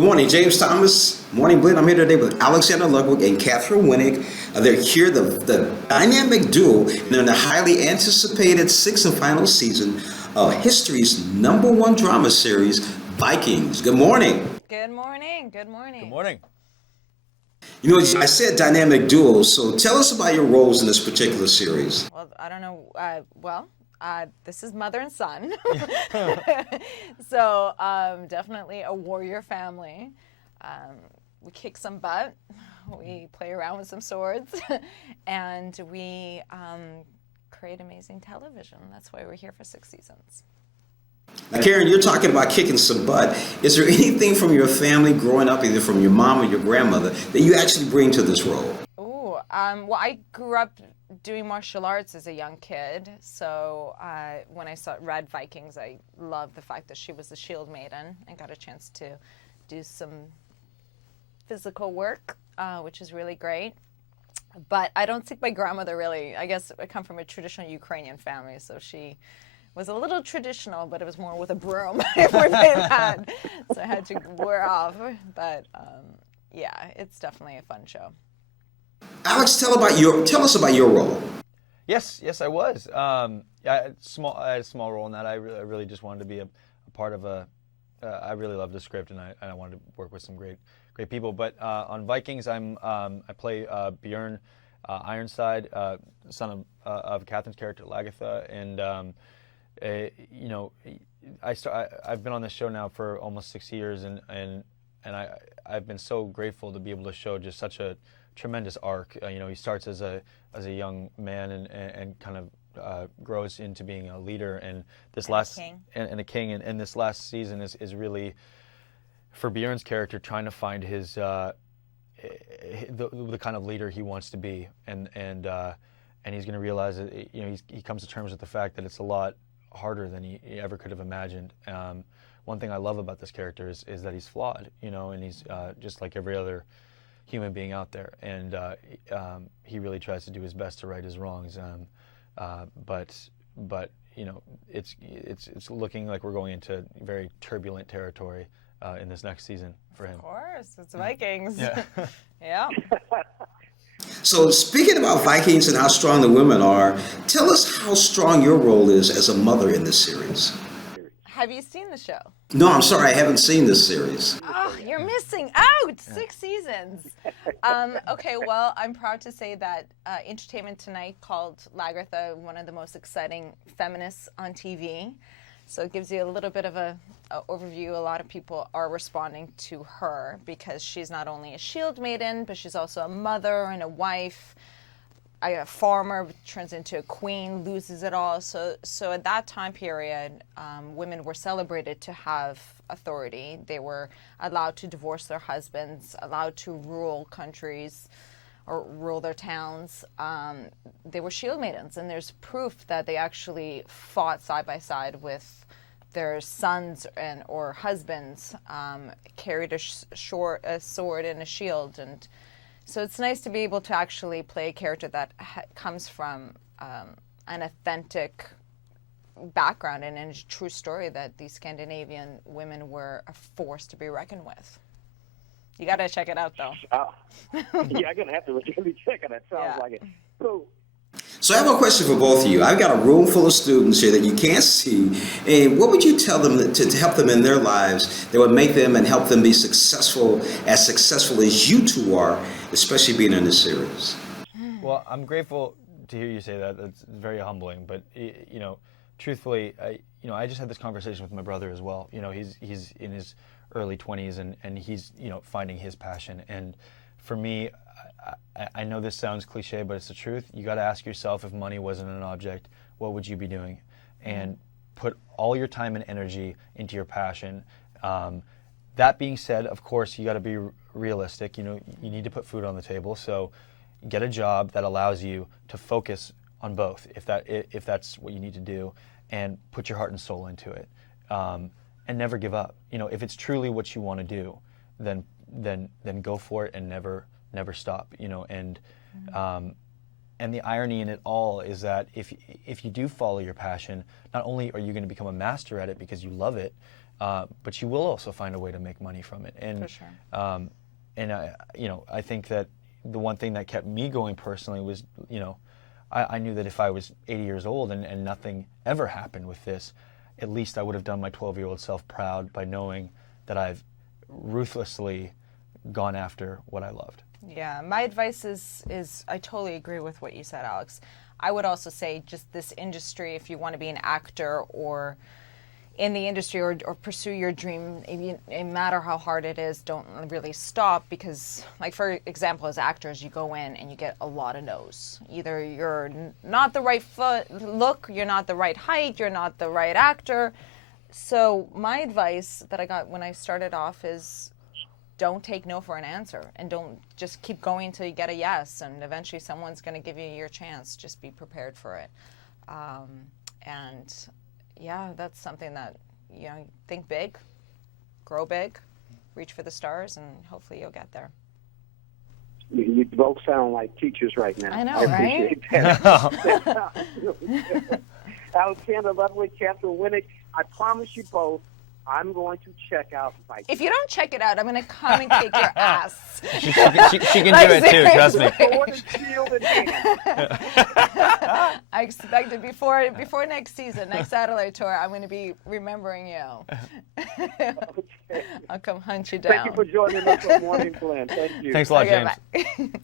Good morning, James Thomas. Morning Blend. I'm here today with Alexander Ludwig and Katheryn Winnick. They're here, the dynamic duo, in the highly anticipated sixth and final season of history's #1 drama series, Vikings. Good morning. Good morning. Good morning. Good morning. You know, I said dynamic duo, so tell us about your roles in this particular series. Well, I don't know. This is mother and son. So definitely a warrior family. We kick some butt. We play around with some swords. And we create amazing television. That's why we're here for 6 seasons. Now, Karen, you're talking about kicking some butt. Is there anything from your family growing up, either from your mom or your grandmother, that you actually bring to this role? Well, I grew up doing martial arts as a young kid. So when I read Vikings, I loved the fact that she was the shield maiden and got a chance to do some physical work, which is really great. But I don't think my grandmother really, I guess I come from a traditional Ukrainian family, so she was a little traditional, but it was more with a broom more than that. So I had to wear off. But yeah, it's definitely a fun show. Alex, tell us about your role. Yes, I was. I had a small role in that. I really just wanted to be a part of a. I really loved the script, and I wanted to work with some great people. But on Vikings, I play Bjorn Ironside, son of Katheryn's character Lagertha, and I've been on this show now for almost 6 years, and I've been so grateful to be able to show just such a tremendous arc. He starts as a young man and kind of grows into being a leader, and a king. And this last season is really for Bjorn's character trying to find his the kind of leader he wants to be, and he's going to realize that he comes to terms with the fact that it's a lot harder than he ever could have imagined. One thing I love about this character is that he's flawed, and he's just like every other human being out there, and he really tries to do his best to right his wrongs. But it's looking like we're going into very turbulent territory in this next season for him. Of course, it's Vikings. Yeah. Yeah. So speaking about Vikings and how strong the women are, tell us how strong your role is as a mother in this series. Have you seen the show? No, I'm sorry, I haven't seen this series. Oh, you're missing out! 6 seasons. Okay, well, I'm proud to say that Entertainment Tonight called Lagertha one of the most exciting feminists on TV. So it gives you a little bit of a overview. A lot of people are responding to her because she's not only a shield maiden, but she's also a mother and a wife. A farmer turns into a queen, loses it all. So at that time period, women were celebrated to have authority. They were allowed to divorce their husbands, allowed to rule countries or rule their towns. They were shield maidens, and there's proof that they actually fought side by side with their sons or husbands, carried a sword and a shield. And so it's nice to be able to actually play a character that comes from an authentic background and a true story that these Scandinavian women were a force to be reckoned with. You got to check it out, though. Yeah, I'm going to have to really check it. It sounds like it. So I have a question for both of you. I've got a room full of students here that you can't see. And what would you tell them to help them in their lives that would make them and help them be successful as you two are, especially being in this series? Well, I'm grateful to hear you say that. That's very humbling. But truthfully, I just had this conversation with my brother as well. He's in his early 20s and he's finding his passion. And for me, I know this sounds cliche, but it's the truth. You got to ask yourself, if money wasn't an object, what would you be doing? And put all your time and energy into your passion. That being said, of course, you got to be realistic. You need to put food on the table. So get a job that allows you to focus on both, if that's what you need to do, and put your heart and soul into it. And never give up. If it's truly what you want to do, then go for it and never stop. And the irony in it all is that if you do follow your passion, not only are you going to become a master at it because you love it, but you will also find a way to make money from it. And For sure. and I think that the one thing that kept me going personally was, I knew that if I was 80 years old and nothing ever happened with this, at least I would have done my 12-year-old self proud by knowing that I've ruthlessly gone after what I loved. Yeah, my advice is I totally agree with what you said, Alex. I would also say just this industry, if you want to be an actor or in the industry or pursue your dream, no matter how hard it is, don't really stop, because, like, for example, as actors, you go in and you get a lot of no's. Either you're not the right look, you're not the right height, you're not the right actor. So my advice that I got when I started off is don't take no for an answer, and don't just keep going until you get a yes, and eventually someone's going to give you your chance. Just be prepared for it. And yeah, that's something that, think big, grow big, reach for the stars, and hopefully you'll get there. You both sound like teachers right now. I know, I appreciate that. Alexander Ludwig, Katheryn Winnick, I promise you both, I'm going to check out Vikings. If you don't check it out, I'm going to come and kick your ass. She can do it too, trust me. Sword and shield in hand. I expect it before next season, next satellite tour, I'm going to be remembering you. Okay. I'll come hunt you down. Thank you for joining us on Morning Blend. Thank you. Thanks a lot, Okay, James. bye.